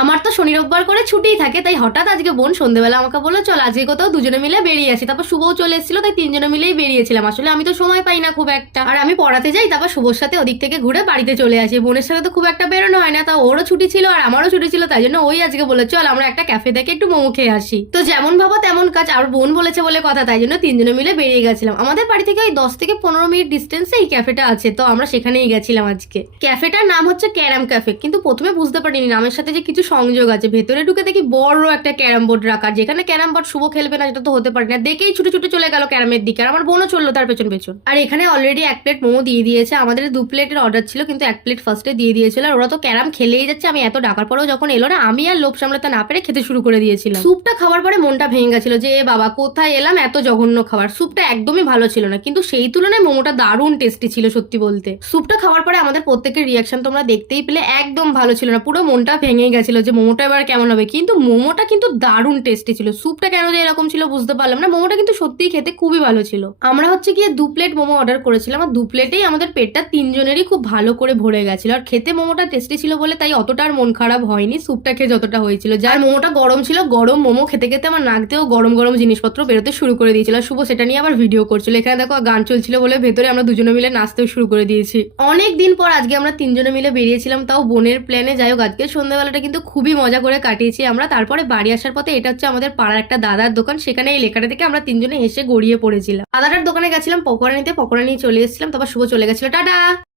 আমার তো শনি রোববার করে ছুটিই থাকে, তাই হঠাৎ আজকে বোন সন্ধ্যেবেলা আমাকে বললো চল আজকে কোথাও দুজনে মিলে বেরিয়ে আসি। তারপর শুভও চলে এসেছিল, তাই তিনজনে মিলেই বেরিয়েছিলাম। আসলে আমি তো সময় পাই না খুব একটা, আর আমি পড়াতে যাই, তারপর শুভর সাথে ওদিক থেকে ঘুরে বাড়িতে চলে আসি। বোনের সাথে তো খুব একটা বেরোনো হয় না, তা ওরও ছুটি ছিল আর আমারও ছুটি ছিল, তাই জন্য ওই আজকে বলে চল আমরা একটা ক্যাফে থেকে একটু মোমো খেয়ে আসি। তো যেমন ভাবো তেমন কাজ, আর বোন বলেছে বলে কথা, তাই জন্য তিনজনে মিলে বেরিয়ে গেছিলাম। আমাদের বাড়ি থেকে ওই 10 থেকে 15 মিনিট ডিস্টেন্সে এই ক্যাফেটা আছে, তো আমরা সেখানেই গেছিলাম আজকে। ক্যাফেটার নাম হচ্ছে ক্যারাম ক্যাফে, কিন্তু প্রথমে বুঝতে পারিনি নামের সাথে যে কিছু সংযোগ আছে। ভেতরে ঢুকে দেখি বড় একটা ক্যারাম বোর্ড রাখা, যেখানে ক্যারাম বোর্ড শুভ খেলবে না যেটা তো হতে পারে না। দেখেই ছুটে ছুটে চলে গেল ক্যারামের দিকে, আর আমার বোনও চললো তার পেছন পেছন। আর এখানে অলরেডি 1 প্লেট মোমো দিয়ে দিয়েছে। আমাদের 2 প্লেটের অর্ডার ছিল, কিন্তু 1 প্লেট ফার্স্টে দিয়ে দিয়েছিল। আর ওরা তো ক্যারাম খেলেই যাচ্ছে, আমি এত ডাকার পরেও যখন এলো না, আমি আর লোভ সামলাতে না পেরে খেতে শুরু করে দিয়েছিলাম। স্যুপটা খাওয়ার পরে মনটা ভেঙে গেছিল যে এ বাবা কোথায় এলাম, এত জঘন্য খাবার। স্যুপটা একদমই ভালো ছিল না, কিন্তু সেই তুলনায় মোমোটা দারুণ টেস্টি ছিল সত্যি বলতে। স্যুপটা খাওয়ার পরে আমাদের প্রত্যেকের রিয়াকশন তোমরা দেখতেই পেলে, একদম ভালো ছিল না। পুরো মনটা ভেঙে গেছিল যে মোমোটা এবার কেমন হবে, কিন্তু মোমোটা কিন্তু দারুণ টেস্টি ছিল। স্যুপটা কেন যে এরকম ছিল বুঝতে পারলাম না। মোমোটা কিন্তু সত্যিই খেতে খুবই ভালো ছিল। আমরা হচ্ছে গিয়ে 2 প্লেট মোমো অর্ডার করেছিলাম, আর 2 প্লেটেই আমাদের পেটটা তিনজনেরই খুব ভালো করে ভরে গেছিল। আর খেতে মোমোটা টেস্টি ছিল বলে তাই অতটা আর মন খারাপ হয়নি স্যুপটা খেয়ে যতটা হয়েছিল। যার মোমোটা গরম ছিল, গরম মোমো খেতে খেতে আমার নাক দিয়েও গরম গরম জিনিসপত্র বেরোতে শুরু করে দিয়েছিল। আর শুভ সেটা নিয়ে আবার ভিডিও করছিল। এখানে দেখো গান চলছিল বলে ভেতরে আমরা দুজনে মিলে নাচতেও শুরু করে দিয়েছি। অনেক দিন পর আজকে আমরা তিনজনে মিলে বেরিয়েছিলাম, তাও বোনের প্ল্যানে। যাই হোক, আজকে সন্ধ্যাবেলাটা কিন্তু খুবই মজা করে কাটিয়েছি আমরা। তারপরে বাড়ি আসার পথে এটা হচ্ছে আমাদের পাড়ার একটা দাদার দোকান, সেখানে এই লেখাটা থেকে আমরা তিনজনে হেসে গড়িয়ে পড়েছিলাম। দাদাটার দোকানে গেছিলাম পকোড়া নিতে, পকোড়া নিয়ে চলে এসেছিলাম। তারপর শুভ চলে গেছিল, টাটা।